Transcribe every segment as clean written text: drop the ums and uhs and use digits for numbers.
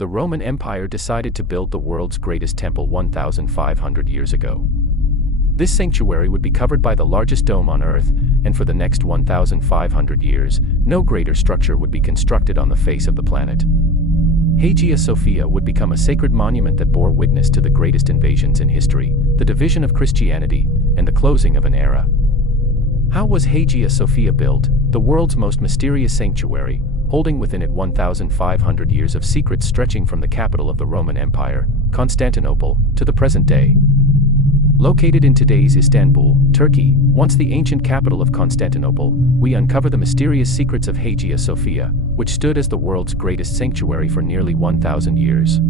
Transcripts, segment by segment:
the Roman Empire decided to build the world's greatest temple 1,500 years ago. This sanctuary would be covered by the largest dome on Earth, and for the next 1,500 years, no greater structure would be constructed on the face of the planet. Hagia Sophia would become a sacred monument that bore witness to the greatest invasions in history, the division of Christianity, and the closing of an era. How was Hagia Sophia built, the world's most mysterious sanctuary, holding within it 1,500 years of secrets stretching from the capital of the Roman Empire, Constantinople, to the present day? Located in today's Istanbul, Turkey, once the ancient capital of Constantinople, we uncover the mysterious secrets of Hagia Sophia, which stood as the world's greatest sanctuary for nearly 1,000 years.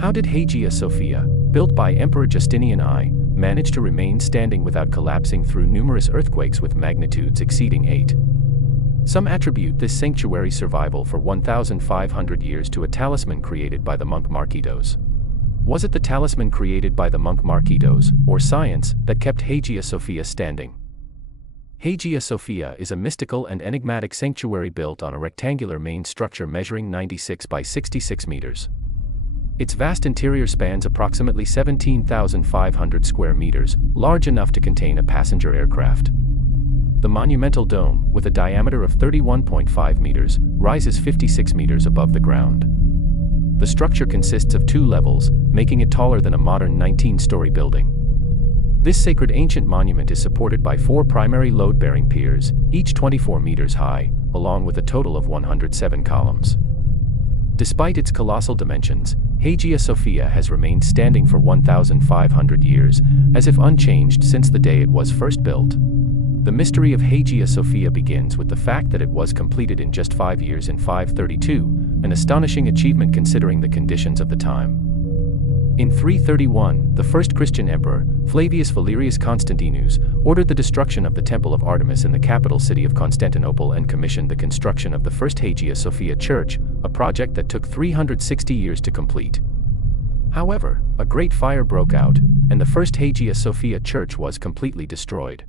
How did Hagia Sophia, built by Emperor Justinian I, manage to remain standing without collapsing through numerous earthquakes with magnitudes exceeding 8? Some attribute this sanctuary's survival for 1,500 years to a talisman created by the monk Markitos. Was it the talisman created by the monk Markitos, or science, that kept Hagia Sophia standing? Hagia Sophia is a mystical and enigmatic sanctuary built on a rectangular main structure measuring 96 by 66 meters. Its vast interior spans approximately 17,500 square meters, large enough to contain a passenger aircraft. The monumental dome, with a diameter of 31.5 meters, rises 56 meters above the ground. The structure consists of 2 levels, making it taller than a modern 19-story building. This sacred ancient monument is supported by 4 primary load-bearing piers, each 24 meters high, along with a total of 107 columns. Despite its colossal dimensions, Hagia Sophia has remained standing for 1,500 years, as if unchanged since the day it was first built. The mystery of Hagia Sophia begins with the fact that it was completed in just 5 years in 532, an astonishing achievement considering the conditions of the time. In 331, the first Christian emperor, Flavius Valerius Constantinus, ordered the destruction of the Temple of Artemis in the capital city of Constantinople and commissioned the construction of the first Hagia Sophia church, a project that took 360 years to complete. However, a great fire broke out, and the first Hagia Sophia church was completely destroyed.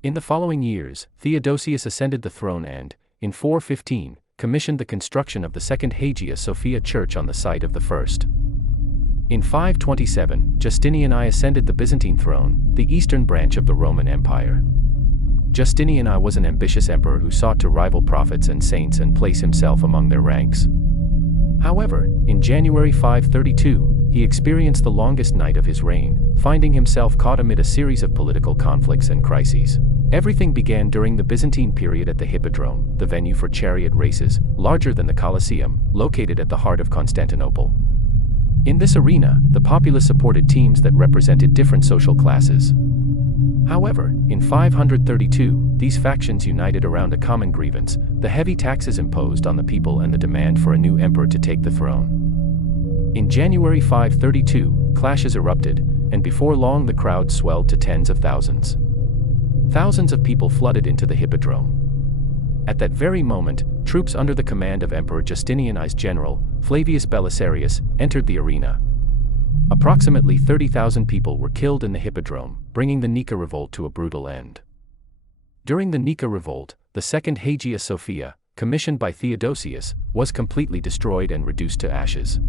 In the following years, Theodosius ascended the throne and, in 415, commissioned the construction of the second Hagia Sophia church on the site of the first. In 527, Justinian I ascended the Byzantine throne, the eastern branch of the Roman Empire. Justinian I was an ambitious emperor who sought to rival prophets and saints and place himself among their ranks. However, in January 532, he experienced the longest night of his reign, finding himself caught amid a series of political conflicts and crises. Everything began during the Byzantine period at the Hippodrome, the venue for chariot races, larger than the Colosseum, located at the heart of Constantinople. In this arena, the populace supported teams that represented different social classes. However, in 532, these factions united around a common grievance: the heavy taxes imposed on the people and the demand for a new emperor to take the throne. In January 532, clashes erupted, and before long the crowd swelled to tens of thousands. Thousands of people flooded into the Hippodrome. At that very moment, troops under the command of Emperor Justinian I's general, Flavius Belisarius, entered the arena. Approximately 30,000 people were killed in the Hippodrome, bringing the Nika Revolt to a brutal end. During the Nika Revolt, the second Hagia Sophia, commissioned by Theodosius, was completely destroyed and reduced to ashes.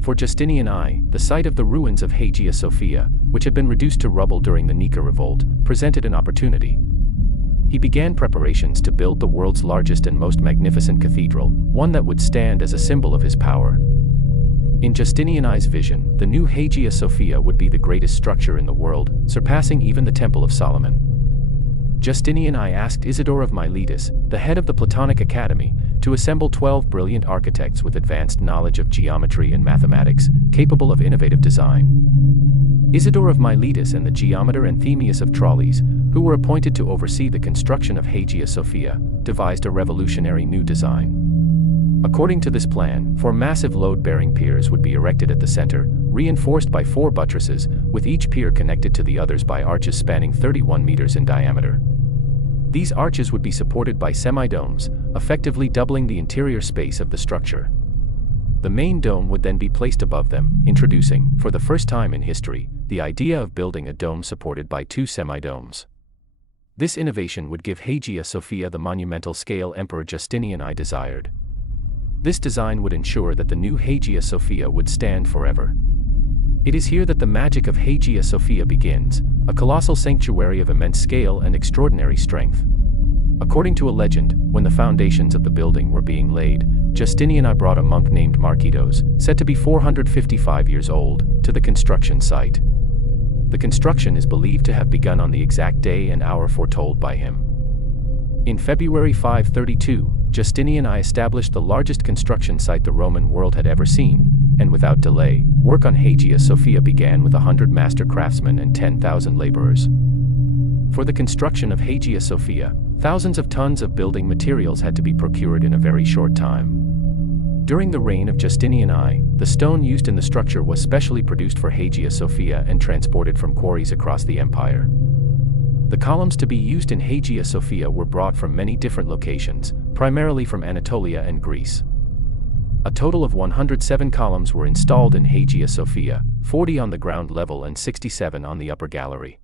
For Justinian I, the site of the ruins of Hagia Sophia, which had been reduced to rubble during the Nika Revolt, presented an opportunity. He began preparations to build the world's largest and most magnificent cathedral, one that would stand as a symbol of his power. In Justinian I's vision, the new Hagia Sophia would be the greatest structure in the world, surpassing even the Temple of Solomon. Justinian I asked Isidore of Miletus, the head of the Platonic Academy, to assemble 12 brilliant architects with advanced knowledge of geometry and mathematics, capable of innovative design. Isidore of Miletus and the geometer Anthemius of Tralles, who were appointed to oversee the construction of Hagia Sophia, devised a revolutionary new design. According to this plan, 4 massive load-bearing piers would be erected at the center, reinforced by 4 buttresses, with each pier connected to the others by arches spanning 31 meters in diameter. These arches would be supported by semi-domes, effectively doubling the interior space of the structure. The main dome would then be placed above them, introducing, for the first time in history, the idea of building a dome supported by 2 semi-domes. This innovation would give Hagia Sophia the monumental scale Emperor Justinian I desired. This design would ensure that the new Hagia Sophia would stand forever. It is here that the magic of Hagia Sophia begins, a colossal sanctuary of immense scale and extraordinary strength. According to a legend, when the foundations of the building were being laid, Justinian I brought a monk named Markitos, said to be 455 years old, to the construction site. The construction is believed to have begun on the exact day and hour foretold by him. In February 532, Justinian I established the largest construction site the Roman world had ever seen, and without delay, work on Hagia Sophia began with 100 master craftsmen and 10,000 laborers. For the construction of Hagia Sophia, thousands of tons of building materials had to be procured in a very short time. During the reign of Justinian I, the stone used in the structure was specially produced for Hagia Sophia and transported from quarries across the empire. The columns to be used in Hagia Sophia were brought from many different locations, primarily from Anatolia and Greece. A total of 107 columns were installed in Hagia Sophia, 40 on the ground level and 67 on the upper gallery.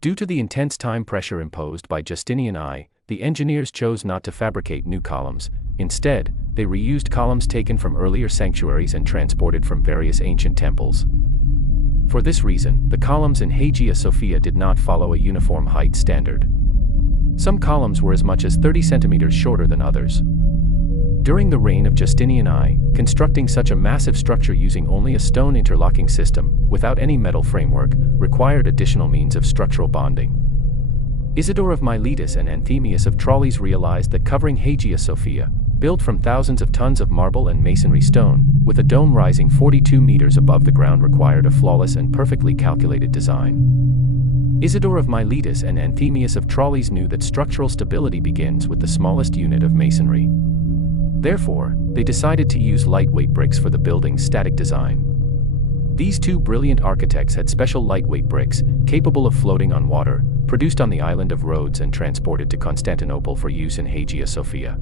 Due to the intense time pressure imposed by Justinian I, the engineers chose not to fabricate new columns. Instead, they reused columns taken from earlier sanctuaries and transported from various ancient temples. For this reason, the columns in Hagia Sophia did not follow a uniform height standard. Some columns were as much as 30 centimeters shorter than others. During the reign of Justinian I, constructing such a massive structure using only a stone interlocking system, without any metal framework, required additional means of structural bonding. Isidore of Miletus and Anthemius of Tralles realized that covering Hagia Sophia, built from thousands of tons of marble and masonry stone, with a dome rising 42 meters above the ground, required a flawless and perfectly calculated design. Isidore of Miletus and Anthemius of Tralles knew that structural stability begins with the smallest unit of masonry. Therefore, they decided to use lightweight bricks for the building's static design. These two brilliant architects had special lightweight bricks, capable of floating on water, produced on the island of Rhodes and transported to Constantinople for use in Hagia Sophia.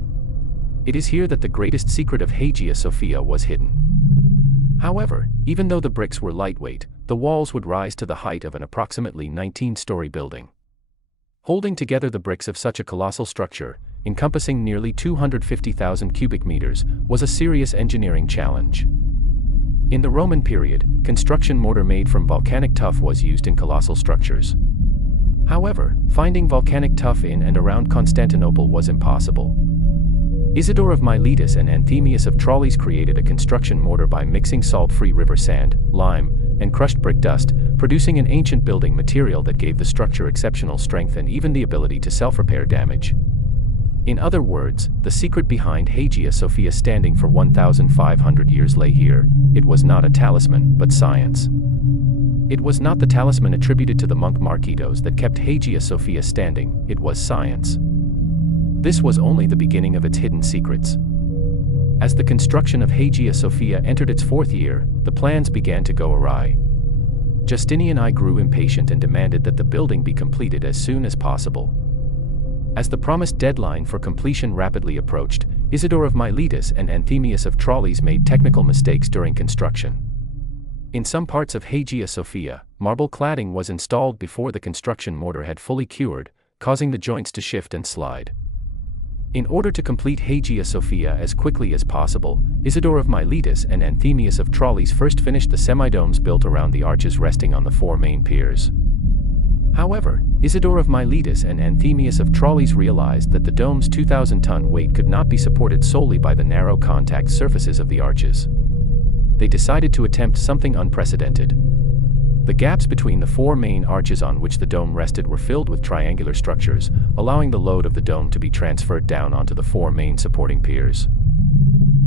It is here that the greatest secret of Hagia Sophia was hidden. However, even though the bricks were lightweight, the walls would rise to the height of an approximately 19-story building. Holding together the bricks of such a colossal structure, encompassing nearly 250,000 cubic meters, was a serious engineering challenge. In the Roman period, construction mortar made from volcanic tuff was used in colossal structures. However, finding volcanic tuff in and around Constantinople was impossible. Isidore of Miletus and Anthemius of Tralles created a construction mortar by mixing salt-free river sand, lime, and crushed brick dust, producing an ancient building material that gave the structure exceptional strength and even the ability to self-repair damage. In other words, the secret behind Hagia Sophia standing for 1,500 years lay here. It was not a talisman, but science. It was not the talisman attributed to the monk Markitos that kept Hagia Sophia standing, it was science. This was only the beginning of its hidden secrets. As the construction of Hagia Sophia entered its fourth year, the plans began to go awry. Justinian I grew impatient and demanded that the building be completed as soon as possible. As the promised deadline for completion rapidly approached, Isidore of Miletus and Anthemius of Tralles made technical mistakes during construction. In some parts of Hagia Sophia, marble cladding was installed before the construction mortar had fully cured, causing the joints to shift and slide. In order to complete Hagia Sophia as quickly as possible, Isidore of Miletus and Anthemius of Tralles first finished the semidomes built around the arches resting on the four main piers. However, Isidore of Miletus and Anthemius of Tralles realized that the dome's 2,000-ton weight could not be supported solely by the narrow contact surfaces of the arches. They decided to attempt something unprecedented. The gaps between the four main arches on which the dome rested were filled with triangular structures, allowing the load of the dome to be transferred down onto the four main supporting piers.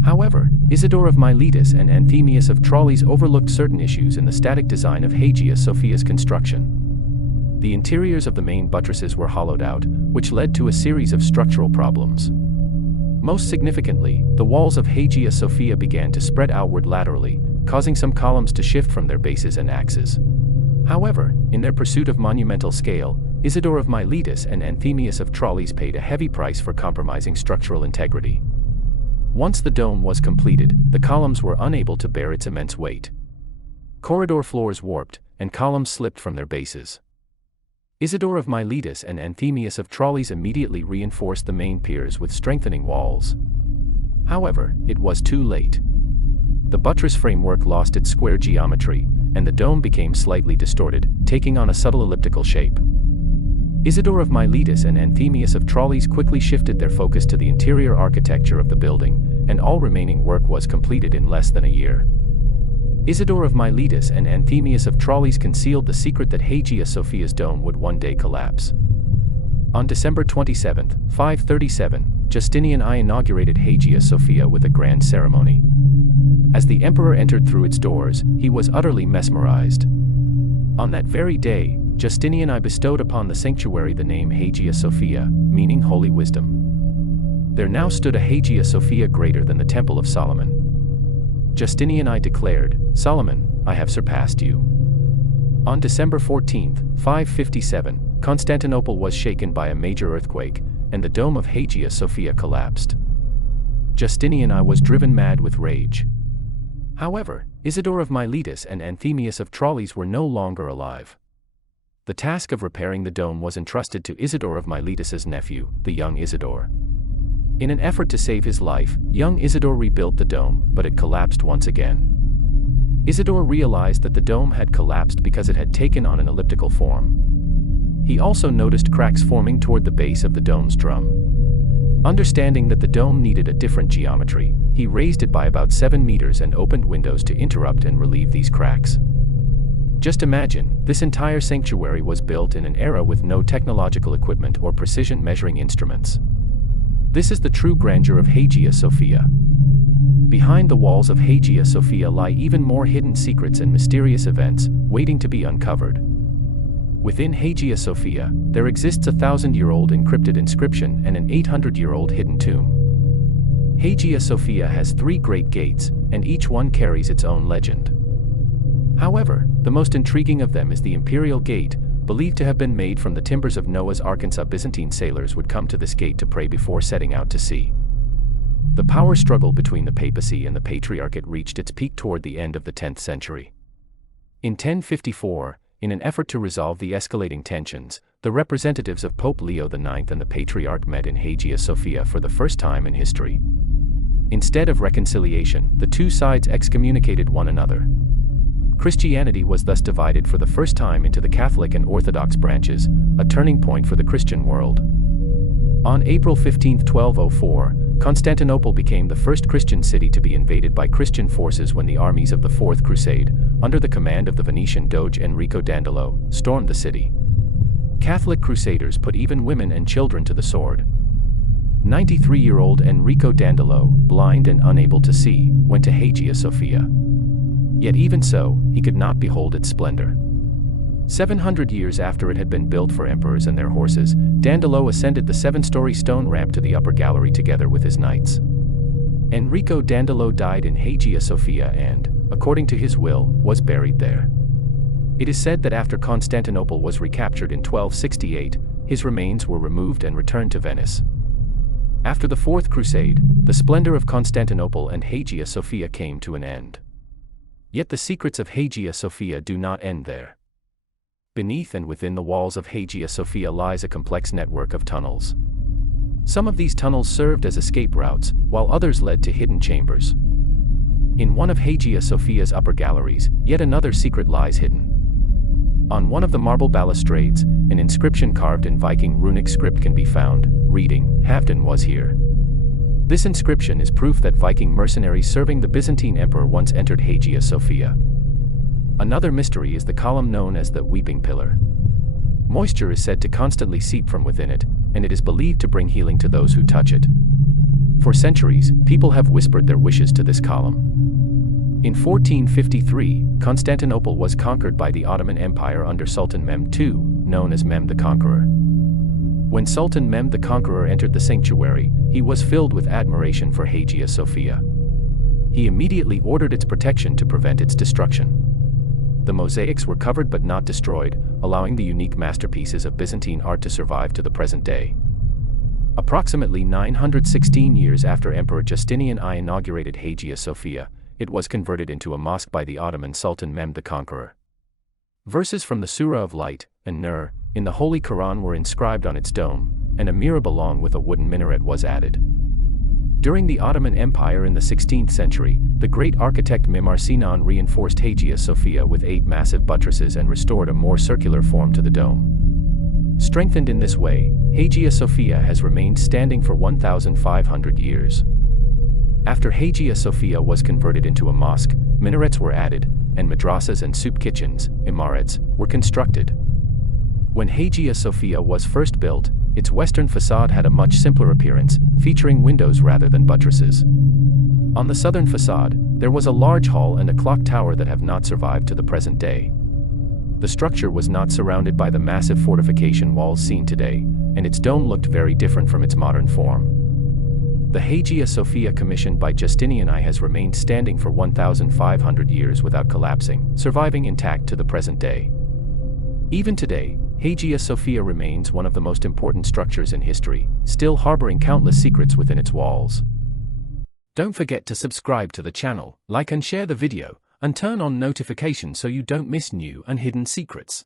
However, Isidore of Miletus and Anthemius of Tralles overlooked certain issues in the static design of Hagia Sophia's construction. The interiors of the main buttresses were hollowed out, which led to a series of structural problems. Most significantly, the walls of Hagia Sophia began to spread outward laterally, causing some columns to shift from their bases and axes. However, in their pursuit of monumental scale, Isidore of Miletus and Anthemius of Tralles paid a heavy price for compromising structural integrity. Once the dome was completed, the columns were unable to bear its immense weight. Corridor floors warped, and columns slipped from their bases. Isidore of Miletus and Anthemius of Tralles immediately reinforced the main piers with strengthening walls. However, it was too late. The buttress framework lost its square geometry, and the dome became slightly distorted, taking on a subtle elliptical shape. Isidore of Miletus and Anthemius of Tralles quickly shifted their focus to the interior architecture of the building, and all remaining work was completed in less than a year. Isidore of Miletus and Anthemius of Tralles concealed the secret that Hagia Sophia's dome would one day collapse. On December 27, 537, Justinian I inaugurated Hagia Sophia with a grand ceremony. As the emperor entered through its doors, he was utterly mesmerized. On that very day, Justinian I bestowed upon the sanctuary the name Hagia Sophia, meaning holy wisdom. There now stood a Hagia Sophia greater than the Temple of Solomon. Justinian I declared, "Solomon, I have surpassed you." On December 14, 557, Constantinople was shaken by a major earthquake, and the dome of Hagia Sophia collapsed. Justinian I was driven mad with rage. However, Isidore of Miletus and Anthemius of Tralles were no longer alive. The task of repairing the dome was entrusted to Isidore of Miletus's nephew, the young Isidore. In an effort to save his life, young Isidore rebuilt the dome, but it collapsed once again. Isidore realized that the dome had collapsed because it had taken on an elliptical form. He also noticed cracks forming toward the base of the dome's drum. Understanding that the dome needed a different geometry, he raised it by about 7 meters and opened windows to interrupt and relieve these cracks. Just imagine, this entire sanctuary was built in an era with no technological equipment or precision measuring instruments. This is the true grandeur of Hagia Sophia. Behind the walls of Hagia Sophia lie even more hidden secrets and mysterious events, waiting to be uncovered. Within Hagia Sophia, there exists a 1,000-year-old encrypted inscription and an 800-year-old hidden tomb. Hagia Sophia has 3 great gates, and each one carries its own legend. However, the most intriguing of them is the Imperial Gate, believed to have been made from the timbers of Noah's Ark. Byzantine sailors would come to this gate to pray before setting out to sea. The power struggle between the papacy and the patriarchate reached its peak toward the end of the 10th century. In 1054, in an effort to resolve the escalating tensions, the representatives of Pope Leo IX and the Patriarch met in Hagia Sophia for the first time in history. Instead of reconciliation, the two sides excommunicated one another. Christianity was thus divided for the first time into the Catholic and Orthodox branches, a turning point for the Christian world. On April 15, 1204, Constantinople became the first Christian city to be invaded by Christian forces when the armies of the Fourth Crusade, under the command of the Venetian Doge Enrico Dandolo, stormed the city. Catholic crusaders put even women and children to the sword. 93-year-old Enrico Dandolo, blind and unable to see, went to Hagia Sophia. Yet even so, he could not behold its splendor. 700 years after it had been built for emperors and their horses, Dandolo ascended the 7-story stone ramp to the upper gallery together with his knights. Enrico Dandolo died in Hagia Sophia and, according to his will, was buried there. It is said that after Constantinople was recaptured in 1268, his remains were removed and returned to Venice. After the Fourth Crusade, the splendor of Constantinople and Hagia Sophia came to an end. Yet the secrets of Hagia Sophia do not end there. Beneath and within the walls of Hagia Sophia lies a complex network of tunnels. Some of these tunnels served as escape routes, while others led to hidden chambers. In one of Hagia Sophia's upper galleries, yet another secret lies hidden. On one of the marble balustrades, an inscription carved in Viking runic script can be found, reading, "Halfdan was here." This inscription is proof that Viking mercenaries serving the Byzantine emperor once entered Hagia Sophia. Another mystery is the column known as the Weeping Pillar. Moisture is said to constantly seep from within it, and it is believed to bring healing to those who touch it. For centuries, people have whispered their wishes to this column. In 1453, Constantinople was conquered by the Ottoman Empire under Sultan Mehmed II, known as Mehmed the Conqueror. When Sultan Mehmed the Conqueror entered the sanctuary, he was filled with admiration for Hagia Sophia. He immediately ordered its protection to prevent its destruction. The mosaics were covered but not destroyed, allowing the unique masterpieces of Byzantine art to survive to the present day. Approximately 916 years after Emperor Justinian I inaugurated Hagia Sophia, it was converted into a mosque by the Ottoman Sultan Mehmed the Conqueror. Verses from the Surah of Light, and Nur, in the Holy Quran were inscribed on its dome, and a mihrab along with a wooden minaret was added. During the Ottoman Empire in the 16th century, the great architect Mimar Sinan reinforced Hagia Sophia with 8 massive buttresses and restored a more circular form to the dome. Strengthened in this way, Hagia Sophia has remained standing for 1,500 years. After Hagia Sophia was converted into a mosque, minarets were added, and madrasas and soup kitchens, imarets, were constructed. When Hagia Sophia was first built, its western facade had a much simpler appearance, featuring windows rather than buttresses. On the southern facade, there was a large hall and a clock tower that have not survived to the present day. The structure was not surrounded by the massive fortification walls seen today, and its dome looked very different from its modern form. The Hagia Sophia commissioned by Justinian I has remained standing for 1,500 years without collapsing, surviving intact to the present day. Even today, Hagia Sophia remains one of the most important structures in history, still harboring countless secrets within its walls. Don't forget to subscribe to the channel, like and share the video, and turn on notifications so you don't miss new and hidden secrets.